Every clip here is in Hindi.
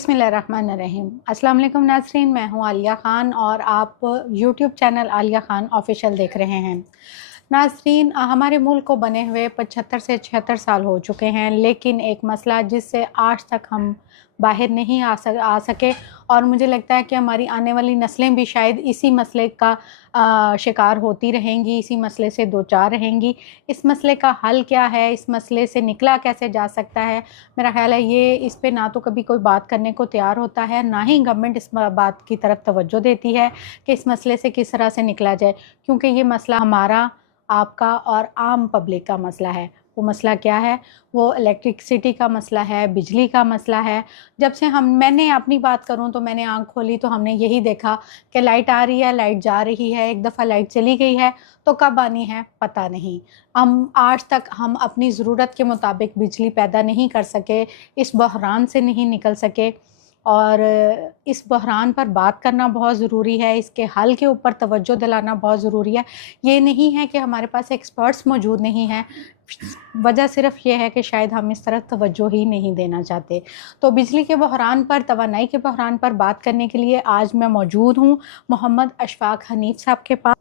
बिस्मिल्लाहिर्रहमानिर्रहीम। अस्सलाम वालेकुम नाज़रीन, मैं हूँ आलिया ख़ान और आप YouTube channel Alia Khan official देख रहे हैं। नाज़रीन, हमारे मुल्क को बने हुए 75 से 76 साल हो चुके हैं, लेकिन एक मसला जिससे आज तक हम बाहर नहीं आ सके और मुझे लगता है कि हमारी आने वाली नस्लें भी शायद इसी मसले का शिकार होती रहेंगी, इसी मसले से दो चार रहेंगी। इस मसले का हल क्या है, इस मसले से निकला कैसे जा सकता है? मेरा ख़्याल है ये इस पे ना तो कभी कोई बात करने को तैयार होता है, ना ही गवर्नमेंट इस बात की तरफ तवज्जो देती है कि इस मसले से किस तरह से निकला जाए, क्योंकि ये मसला हमारा, आपका और आम पब्लिक का मसला है। वो मसला क्या है? वो इलेक्ट्रिसिटी का मसला है, बिजली का मसला है। जब से मैंने अपनी बात करूं तो मैंने आंख खोली तो हमने यही देखा कि लाइट आ रही है, लाइट जा रही है, एक दफ़ा लाइट चली गई है तो कब आनी है पता नहीं। हम आज तक अपनी ज़रूरत के मुताबिक बिजली पैदा नहीं कर सके, इस बहरान से नहीं निकल सके और इस बहरान पर बात करना बहुत ज़रूरी है, इसके हल के ऊपर तवज्जो दिलाना बहुत ज़रूरी है। ये नहीं है कि हमारे पास एक्सपर्ट्स मौजूद नहीं हैं, वजह सिर्फ ये है कि शायद हम इस तरफ तवज्जो ही नहीं देना चाहते। तो बिजली के बहरान पर, तवानाई के बहरान पर बात करने के लिए आज मैं मौजूद हूँ मोहम्मद अशफाक हनीफ साहब के पास।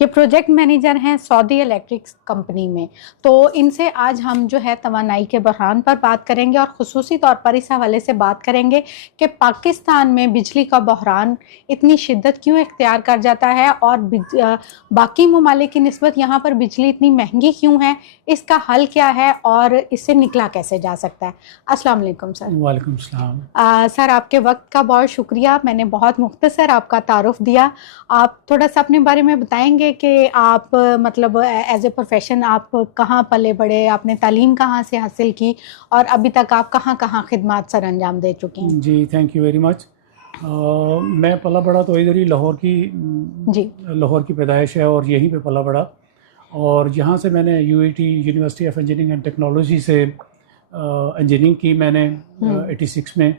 ये प्रोजेक्ट मैनेजर हैं सऊदी इलेक्ट्रिक्स कंपनी में। तो इनसे आज हम जो है तवानाई के बहरान पर बात करेंगे और ख़ुसूसी तौर पर इस हवाले से बात करेंगे कि पाकिस्तान में बिजली का बहरान इतनी शिद्दत क्यों इख्तियार कर जाता है और बाकी ममालिक की निस्बत यहाँ पर बिजली इतनी महंगी क्यों है, इसका हल क्या है और इससे निकला कैसे जा सकता है। अस्सलाम वालेकुम सर। वालेकुम सलाम। सर, आपके वक्त का बहुत शुक्रिया। मैंने बहुत मुख्तसर आपका तारुफ दिया। आप थोड़ा सा अपने बारे में बताएंगे कि आप मतलब एज ए प्रोफेशन आप कहाँ पले बड़े, आपने तालीम कहाँ से हासिल की और अभी तक आप कहाँ कहाँ खिदमत सर अंजाम दे चुके हैं? जी, थैंक यू वेरी मच। मैं पला बड़ा तो इधर ही लाहौर की पैदाइश है और यहीं पे पला बड़ा। और यहाँ से मैंने UAT university of engineering and technology से इंजीनियरिंग की मैंने 86 में,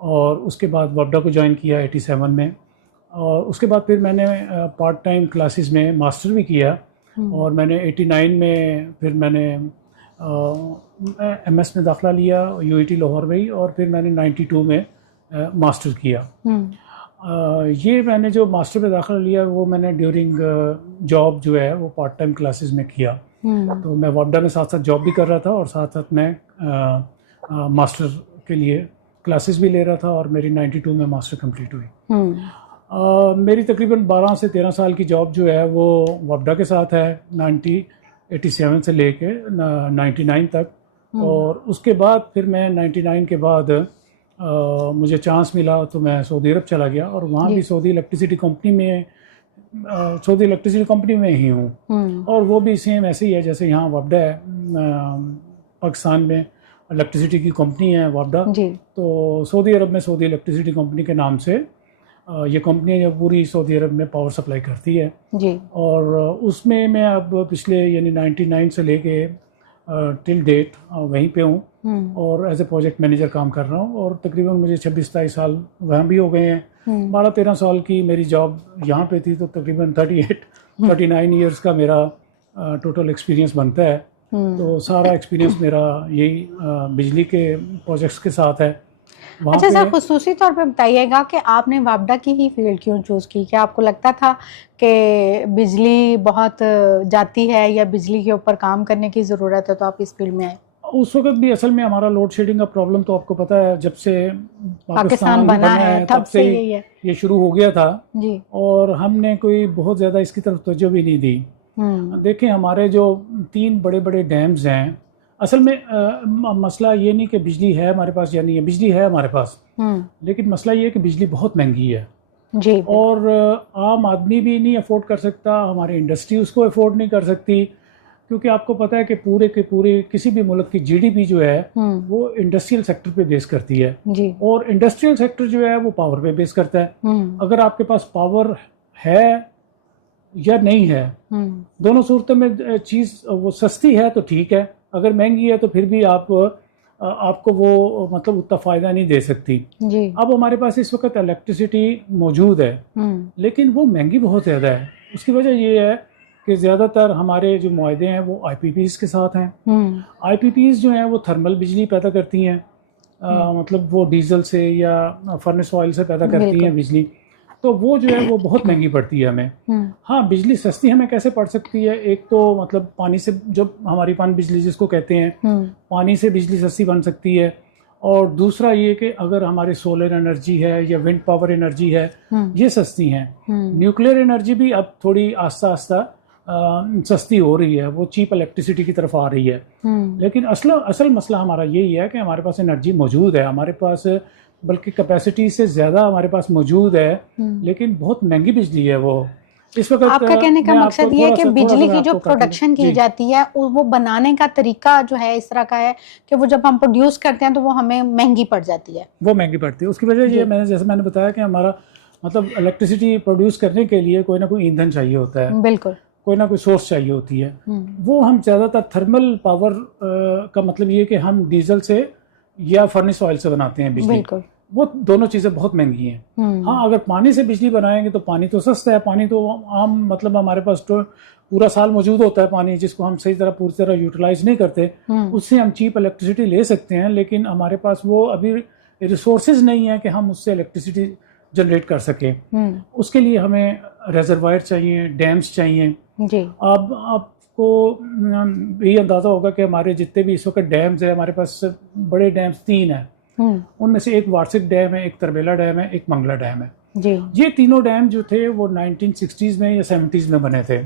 और उसके बाद वबडा को ज्वाइन किया 87 में, और उसके बाद फिर मैंने पार्ट टाइम क्लासेस में मास्टर भी किया। और मैंने 89 में फिर मैंने एमएस में दाखिला लिया यूआईटी लाहौर में ही, और फिर मैंने 92 में मास्टर किया। ये मैंने जो मास्टर में दाखिला लिया वो मैंने ड्यूरिंग जॉब जो है वो पार्ट टाइम क्लासेस में किया। तो मैं वबडा में साथ साथ जॉब भी कर रहा था और साथ साथ मैं मास्टर के लिए क्लासेस भी ले रहा था, और मेरी 92 में मास्टर कंप्लीट हुई। मेरी तकरीबन 12 से 13 साल की जॉब जो है वो वबडा के साथ है, 87 से लेके 99 तक। और उसके बाद फिर मैं 99 के बाद मुझे चांस मिला तो मैं सऊदी अरब चला गया, और वहाँ भी सऊदी इलेक्ट्रिसिटी कंपनी में ही हूँ। और वो भी सेम ऐसे ही है जैसे यहाँ वबडा है, पाकिस्तान में इलेक्ट्रिसिटी की कंपनी है वबडा। तो सऊदी अरब में सऊदी इलेक्ट्रिसिटी कंपनी के नाम से ये कंपनी जो पूरी सऊदी अरब में पावर सप्लाई करती है जी। और उसमें मैं अब पिछले यानी 99 से लेके टिल डेट वहीं पे हूँ और एज ए प्रोजेक्ट मैनेजर काम कर रहा हूँ। और तकरीबन मुझे 26-27 साल वहाँ भी हो गए हैं। 12-13 साल की मेरी जॉब यहाँ पे थी, तो तकरीबन 39 ईयर्स का मेरा टोटल एक्सपीरियंस बनता है। तो सारा एक्सपीरियंस मेरा यही बिजली के प्रोजेक्ट्स के साथ है। अच्छा सर, खुसूसी तौर पे बताइएगा कि आपने वबडा की ही फील्ड क्यों चूज़ की? क्या आपको लगता था कि बिजली बहुत जाती है या बिजली के ऊपर काम करने की ज़रूरत है तो आप इस फील्ड में आए? उस वक्त भी असल में हमारा लोड शेडिंग का प्रॉब्लम तो आपको पता है, जब से पाकिस्तान बना है तब से ये शुरू हो गया था जी। और हमने कोई बहुत ज़्यादा इसकी तरफ तवज्जो भी नहीं दी। देखें, हमारे जो 3 बड़े बड़े डैम्स हैं, असल में मसला ये नहीं कि बिजली है हमारे पास या नहीं है, बिजली है हमारे पास, लेकिन मसला ये है कि बिजली बहुत महंगी है जी। और आम आदमी भी नहीं अफोर्ड कर सकता, हमारी इंडस्ट्री उसको अफोर्ड नहीं कर सकती, क्योंकि आपको पता है कि पूरे के पूरे किसी भी मुल्क की जीडीपी जो है वो इंडस्ट्रियल सेक्टर पे बेस करती है जी। और इंडस्ट्रियल सेक्टर जो है वो पावर पे बेस करता है। अगर आपके पास पावर है या नहीं है, दोनों सूरतों में चीज़ वो सस्ती है तो ठीक है, अगर महंगी है तो फिर भी आपको वो मतलब उतना फ़ायदा नहीं दे सकती जी। अब हमारे पास इस वक्त इलेक्ट्रिसिटी मौजूद है, लेकिन वो महंगी बहुत ज़्यादा है। उसकी वजह ये है कि ज़्यादातर हमारे जो मुआहदे हैं वो आईपीपीज़ के साथ हैं। आईपीपीज़ जो हैं वो थर्मल बिजली पैदा करती हैं, मतलब वो डीजल से या फर्नेस ऑयल से पैदा करती हैं बिजली, तो वो जो है वो बहुत महंगी पड़ती है हमें। हाँ, बिजली सस्ती हमें कैसे पड़ सकती है, एक तो मतलब पानी से, जो हमारी पानी बिजली जिसको कहते हैं, पानी से बिजली सस्ती बन सकती है। और दूसरा ये कि अगर हमारी सोलर एनर्जी है या विंड पावर एनर्जी है, ये सस्ती हैं। न्यूक्लियर एनर्जी भी अब थोड़ी आस्ता आस्ता सस्ती हो रही है, वो चीप इलेक्ट्रिसिटी की तरफ आ रही है। लेकिन असल मसला हमारा यही है कि हमारे पास एनर्जी मौजूद है, हमारे पास बल्कि कैपेसिटी से ज़्यादा हमारे पास मौजूद है, लेकिन बहुत महंगी बिजली है वो इस वक्त। आपका कहने का मकसद ये है कि बिजली की जो प्रोडक्शन की जाती है वो बनाने का तरीका जो है इस तरह का है कि वो जब हम प्रोड्यूस करते हैं तो वो हमें महंगी पड़ जाती है। वो महंगी पड़ती है, उसकी वजह ये जैसे मैंने बताया कि हमारा मतलब इलेक्ट्रिसिटी प्रोड्यूस करने के लिए कोई ना कोई ईंधन चाहिए होता है, बिल्कुल कोई ना कोई सोर्स चाहिए होती है। वो हम ज़्यादातर थर्मल पावर का मतलब ये कि हम डीजल से या फर्नेस ऑयल से बनाते हैं बिजली, वो दोनों चीज़ें बहुत महंगी हैं। हाँ, अगर पानी से बिजली बनाएंगे तो पानी तो सस्ता है, पानी तो आम मतलब हमारे पास तो पूरा साल मौजूद होता है पानी, जिसको हम सही तरह पूरी तरह यूटिलाइज नहीं करते, उससे हम चीप इलेक्ट्रिसिटी ले सकते हैं। लेकिन हमारे पास वो अभी रिसोर्सेज नहीं है कि हम उससे इलेक्ट्रिसिटी जनरेट कर सकें। उसके लिए हमें रिजर्वायर चाहिए, डैम्स चाहिए। अब आपको ये अंदाज़ा होगा कि हमारे जितने भी इस वक्त डैम्स है, हमारे पास बड़े डैम्स 3 हैं। उनमें से एक वार्षिक डैम है, एक तरबेला डैम है, एक मंगला डैम है। ये तीनों डैम जो थे वो 1960s में या 70s में बने थे।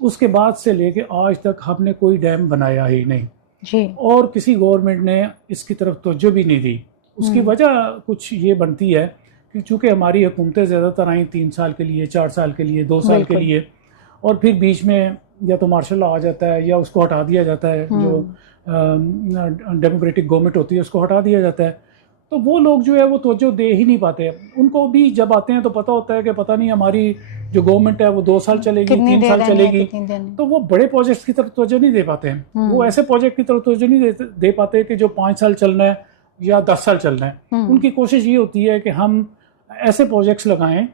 उसके बाद से लेके आज तक हमने कोई डैम बनाया ही नहीं और किसी गवर्नमेंट ने इसकी तरफ तवज्जो भी नहीं दी। उसकी वजह कुछ ये बनती है कि चूँकि हमारी हुकूमतें ज़्यादातर आई 3 साल के लिए, 4 साल के लिए, 2 साल के लिए, और फिर बीच में या तो मार्शल लॉ आ जाता है या उसको हटा दिया जाता है, जो डेमोक्रेटिक गवर्नमेंट होती है उसको हटा दिया जाता है। तो वो लोग जो है वो तवज्जो दे ही नहीं पाते। उनको भी जब आते हैं तो पता होता है कि पता नहीं हमारी जो गवर्नमेंट है वो 2 साल चलेगी, 3 साल चलेगी, तो वो बड़े प्रोजेक्ट्स की तरफ तवज्जो नहीं दे पाते हैं। वो ऐसे प्रोजेक्ट की तरफ तवज्जो नहीं दे पाते कि जो 5 साल चलना है या 10 साल चलना है। उनकी कोशिश ये होती है कि हम ऐसे प्रोजेक्ट्स लगाएं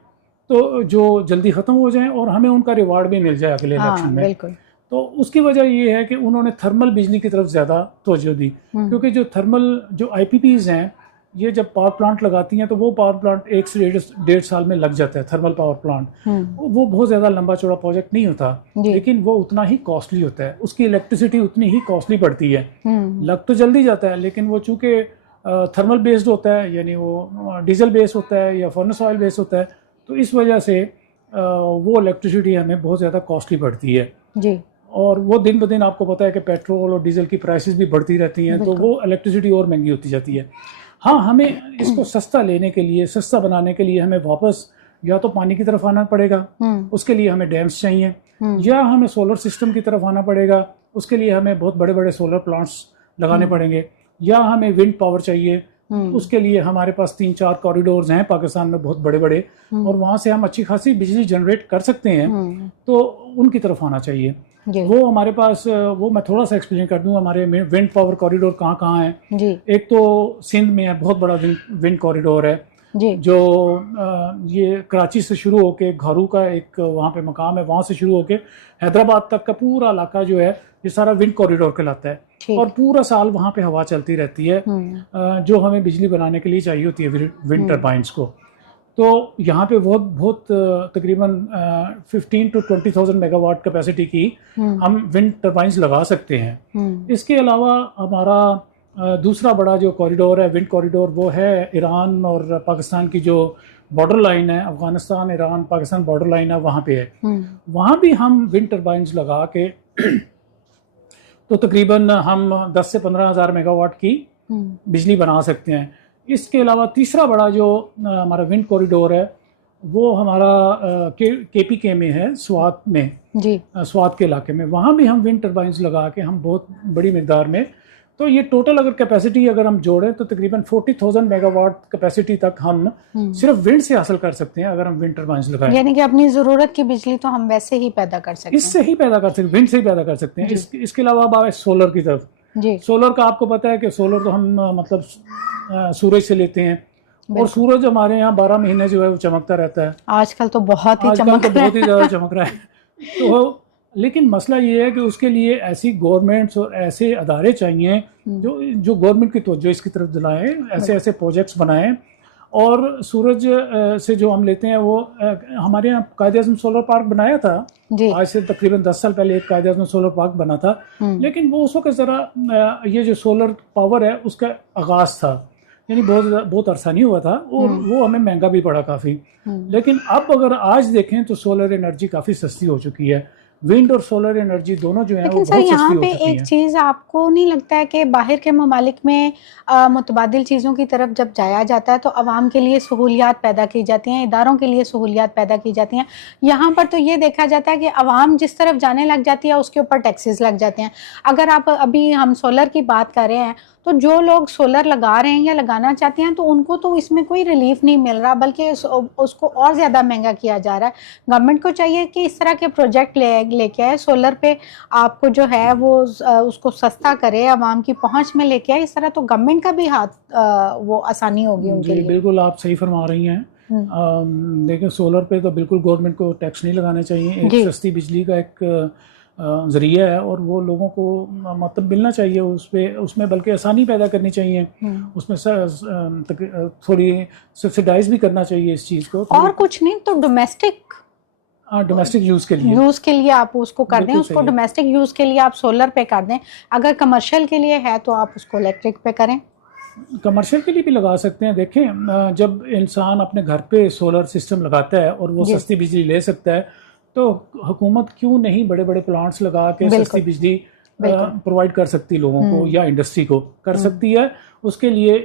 तो जो जल्दी ख़त्म हो जाएं और हमें उनका रिवार्ड भी मिल जाए अगले इलेक्शन में। तो उसकी वजह ये है कि उन्होंने थर्मल बिजली की तरफ ज़्यादा तवज्जो दी, क्योंकि जो थर्मल जो IPPs हैं, ये जब पावर प्लांट लगाती हैं तो वो पावर प्लांट 1 से 1.5 साल में लग जाता है। थर्मल पावर प्लांट वो बहुत ज़्यादा लंबा चौड़ा प्रोजेक्ट नहीं होता, लेकिन वो उतना ही कॉस्टली होता है, उसकी इलेक्ट्रिसिटी उतनी ही कॉस्टली पड़ती है। लग तो जल्दी जाता है, लेकिन वो चूँकि थर्मल बेस्ड होता है, यानी वो डीजल बेस्ड होता है या फर्नेस ऑयल बेस्ड होता है, तो इस वजह से वो इलेक्ट्रिसिटी हमें बहुत ज़्यादा कॉस्टली पड़ती है जी। और वो दिन ब दिन आपको पता है कि पेट्रोल और डीजल की प्राइसेस भी बढ़ती रहती हैं, तो वो इलेक्ट्रिसिटी और महंगी होती जाती है। हाँ, हमें इसको सस्ता लेने के लिए, सस्ता बनाने के लिए हमें वापस या तो पानी की तरफ आना पड़ेगा, उसके लिए हमें डैम्स चाहिए, या हमें सोलर सिस्टम की तरफ आना पड़ेगा, उसके लिए हमें बहुत बड़े बड़े सोलर प्लांट्स लगाने पड़ेंगे, या हमें विंड पावर चाहिए, उसके लिए हमारे पास 3-4 कॉरिडोर्स हैं पाकिस्तान में बहुत बड़े बड़े, और वहाँ से हम अच्छी खासी बिजली जनरेट कर सकते हैं, तो उनकी तरफ आना चाहिए। वो हमारे पास, वो मैं थोड़ा सा एक्सप्लेन कर दूं, हमारे विंड पावर कॉरिडोर कहाँ कहाँ है। एक तो सिंध में है, बहुत बड़ा विंड कॉरिडोर है जो ये कराची से शुरू होके घारू का एक वहाँ पे मकाम है, वहाँ से शुरू होके हैदराबाद तक का पूरा इलाका जो है ये सारा विंड कॉरिडोर कहलाता है, और पूरा साल वहाँ पे हवा चलती रहती है जो हमें बिजली बनाने के लिए चाहिए होती है विंड टर्बाइंस को। तो यहाँ पे बहुत तकरीबन 15 to 20,000 मेगावाट कैपेसिटी की हम विंड टर्बाइंस लगा सकते हैं। इसके अलावा हमारा दूसरा बड़ा जो कॉरिडोर है, विंड कॉरिडोर, वो है ईरान और पाकिस्तान की जो बॉर्डर लाइन है, Afghanistan Iran Pakistan border line है, वहाँ पे है। वहाँ भी हम विंड टर्बाइंस लगा के तो तकरीबन हम 10 से 15,000 मेगावाट की बिजली बना सकते हैं। इसके अलावा तीसरा बड़ा जो हमारा विंड कॉरिडोर है वो हमारा KPK में है, स्वात में जी, स्वात के इलाके में। वहाँ भी हम विंड टर्बाइंस लगा के हम बहुत बड़ी मिकदार में, तो ये टोटल अगर कैपेसिटी अगर हम जोड़ें तो तकरीबन 40,000 मेगावाट कैपेसिटी तक हम सिर्फ विंड से हासिल कर सकते हैं अगर हम विंड टर्बाइंस लगाएं। यानी कि अपनी ज़रूरत की बिजली तो हम वैसे ही पैदा कर सकते हैं, इससे ही पैदा कर सकते हैं, विंड से ही पैदा कर सकते हैं। इसके अलावा अब आए सोलर की तरफ जी। सोलर का आपको पता है कि सोलर तो हम मतलब सूरज से लेते हैं, और सूरज हमारे यहाँ 12 महीने जो है वो चमकता रहता है। आजकल तो बहुत ही ज़्यादा चमक रहा है। तो लेकिन मसला ये है कि उसके लिए ऐसी गवर्नमेंट्स और ऐसे अदारे चाहिए जो गवर्नमेंट की तवज्जो इसकी तरफ दिलाएं, ऐसे ऐसे प्रोजेक्ट्स बनाएं। और सूरज से जो हम लेते हैं वो हमारे यहाँ कायद-ए-आज़म सोलर पार्क बनाया था आज से तकरीबन 10 साल पहले, एक कायद-ए-आज़म सोलर पार्क बना था, लेकिन वो उस वक्त ज़रा ये जो सोलर पावर है उसका आगाज़ था, यानी बहुत अरसा नहीं हुआ था और वो हमें महंगा भी पड़ा काफ़ी। लेकिन अब अगर आज देखें तो सोलर एनर्जी काफ़ी सस्ती हो चुकी है, विंड और सोलर एनर्जी दोनों जो है वो बहुत सस्ती हो चुकी है। यहाँ पे एक चीज़ आपको नहीं लगता है कि बाहर के ममालिक में मुतबादिल चीज़ों की तरफ जब जाया जाता है तो आवाम के लिए सहूलियात पैदा की जाती हैं, इदारों के लिए सहूलियात पैदा की जाती हैं। यहाँ पर तो ये देखा जाता है कि आवाम जिस तरफ जाने लग जाती है उसके ऊपर टैक्सेस लग जाते हैं। अगर आप अभी हम सोलर की बात कर रहे हैं तो जो लोग सोलर लगा रहे हैं या लगाना चाहते हैं तो उनको तो इसमें कोई रिलीफ नहीं मिल रहा, बल्कि उसको और ज़्यादा महंगा किया जा रहा है। गवर्नमेंट को चाहिए कि इस तरह के प्रोजेक्ट लेके आए, सोलर पे आपको जो है वो उसको सस्ता करे, आवाम की पहुंच में लेके आए। इस तरह तो गवर्नमेंट का भी हाथ वो आसानी होगी उनके लिए। बिल्कुल आप सही फरमा रही हैं। देखिए सोलर पे तो बिल्कुल गवर्नमेंट को टैक्स नहीं लगाने चाहिए, एक सस्ती बिजली का एक ज़रिया है और वो लोगों को मतलब मिलना चाहिए उसमें बल्कि आसानी पैदा करनी चाहिए, उसमें थोड़ी सब्सिडाइज भी करना चाहिए इस चीज़ को। और कुछ नहीं तो डोमेस्टिक यूज़ के लिए आप उसको कर दें, उसको डोमेस्टिक यूज़ के लिए आप सोलर पे कर दें। अगर कमर्शियल के लिए है तो आप उसको इलेक्ट्रिक पे करें। कमर्शियल के लिए भी लगा सकते हैं। देखें जब इंसान अपने घर पे सोलर सिस्टम लगाता है और वो सस्ती बिजली ले सकता है तो हुकूमत क्यों नहीं बड़े बड़े प्लांट्स लगा के सस्ती बिजली प्रोवाइड कर सकती लोगों को या इंडस्ट्री को कर सकती है। उसके लिए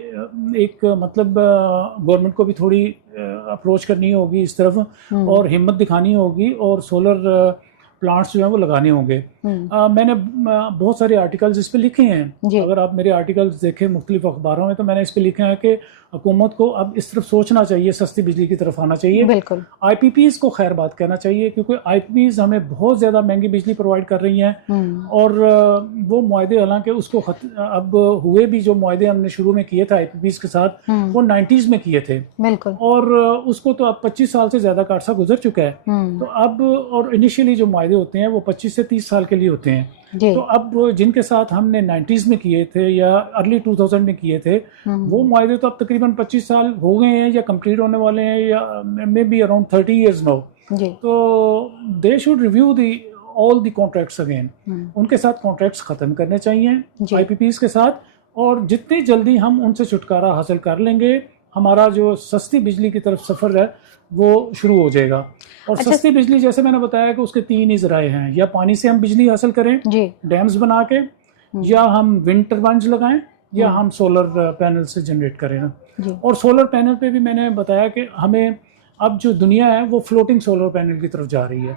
एक मतलब गवर्नमेंट को भी थोड़ी अप्रोच करनी होगी इस तरफ और हिम्मत दिखानी होगी और सोलर प्लांट्स जो हैं वो लगाने होंगे। मैंने बहुत सारे आर्टिकल्स इस पे लिखे हैं, अगर आप मेरे आर्टिकल्स देखें मुख्तलिफ अखबारों में तो मैंने इस पे लिखे हैं कि हुकूमत को अब इस तरफ सोचना चाहिए, सस्ती बिजली की तरफ आना चाहिए। बिल्कुल IPPs को खैर बात कहना चाहिए क्योंकि IPPs हमें बहुत ज़्यादा महंगी बिजली प्रोवाइड कर रही हैं और वो मुआहदे हालांकि उसको अब हुए भी, जो मुआहदे हमने शुरू में किए थे IPPs के साथ वो 90s में किए थे और उसको तो अब 25 साल से ज़्यादा का अर्सा गुजर चुका है। तो अब और इनिशियली जो मुआहदे होते हैं वो 25 से 30 साल के लिए होते हैं। तो अब जिनके साथ हमने 90s में किए थे या अर्ली 2000 में किए थे वो मुआहदे तो अब तकरीबन 25 साल हो गए हैं या कंप्लीट होने वाले हैं या may be around 30 years now. तो they should review the all the contracts again, उनके साथ कॉन्ट्रैक्ट्स ख़त्म करने चाहिए IPPs के साथ और जितनी जल्दी हम उनसे छुटकारा हासिल कर लेंगे हमारा जो सस्ती बिजली की तरफ सफ़र है वो शुरू हो जाएगा। और सस्ती बिजली जैसे मैंने बताया कि उसके 3 ही ज़राए हैं, या पानी से हम बिजली हासिल करें डैम्स बना के, या हम विंड टर्बाइन्स लगाएं, या हम सोलर पैनल से जनरेट करें। और सोलर पैनल पे भी मैंने बताया कि हमें अब जो दुनिया है वो फ्लोटिंग सोलर पैनल की तरफ जा रही है।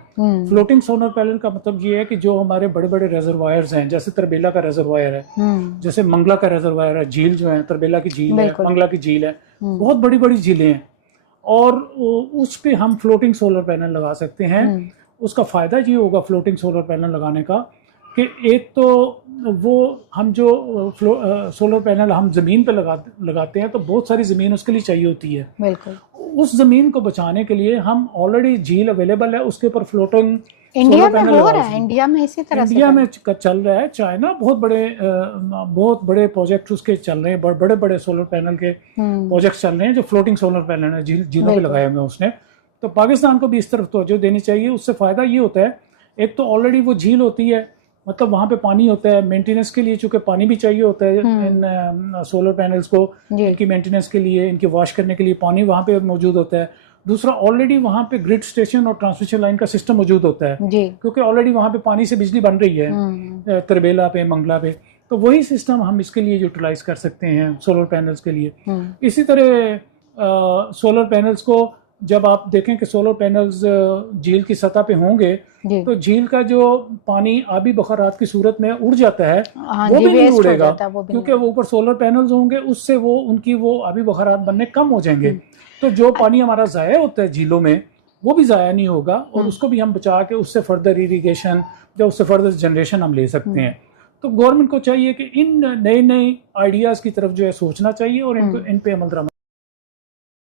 फ्लोटिंग सोलर पैनल का मतलब ये है कि जो हमारे बड़े बड़े रेजरवायर्स हैं, जैसे तरबेला का रेजरवायर है, जैसे मंगला का रेजरवायर है, झील जो है तरबेला की झील है, मंगला की झील है, बहुत बड़ी बड़ी झीलें हैं और उस पे हम फ्लोटिंग सोलर पैनल लगा सकते हैं। उसका फ़ायदा ये होगा फ्लोटिंग सोलर पैनल लगाने का कि एक तो वो हम जो सोलर पैनल हम ज़मीन पे लगाते हैं तो बहुत सारी ज़मीन उसके लिए चाहिए होती है। बिल्कुल उस ज़मीन को बचाने के लिए हम ऑलरेडी झील अवेलेबल है, उसके ऊपर फ्लोटिंग इंडिया में हो रहा है, इंडिया में इसी तरह इंडिया में चल रहा है। चाइना बहुत बड़े प्रोजेक्ट उसके चल रहे हैं, बड़े बड़े सोलर पैनल के प्रोजेक्ट चल रहे हैं जो फ्लोटिंग सोलर पैनल है झीलों पे लगाए हुए उसने। तो पाकिस्तान को भी इस तरफ तवज्जो देनी चाहिए। उससे फ़ायदा ये होता है, एक तो ऑलरेडी वो झील होती है, मतलब वहाँ पे पानी होता है, मेंटेनेंस के लिए चूँकि पानी भी चाहिए होता है इन सोलर पैनल्स को, इनकी मेंटेनेंस के लिए, इनके वॉश करने के लिए पानी वहाँ पे मौजूद होता है। दूसरा ऑलरेडी वहाँ पे ग्रिड स्टेशन और ट्रांसमिशन लाइन का सिस्टम मौजूद होता है क्योंकि ऑलरेडी वहाँ पे पानी से बिजली बन रही है तरबेला पे, मंगला पे। तो वही सिस्टम हम इसके लिए यूटिलाइज कर सकते हैं सोलर पैनल्स के लिए। इसी तरह सोलर पैनल्स को जब आप देखें कि सोलर पैनल्स झील की सतह पे होंगे तो झील का जो पानी आबी बखरात की सूरत में उड़ जाता है वो भी नहीं उड़ेगा क्योंकि वो ऊपर सोलर पैनल्स होंगे, उससे वो उनकी वो आबी बखरात बनने कम हो जाएंगे। तो जो पानी हमारा ज़ाया होता है झीलों में वो भी ज़ाया नहीं होगा और उसको भी हम बचा के उससे फर्दर इरीगेशन या उससे फर्दर जनरेशन हम ले सकते हैं। तो गवर्नमेंट को चाहिए कि इन नए आइडियाज़ की तरफ जो है सोचना चाहिए और इन पे अमल दरामद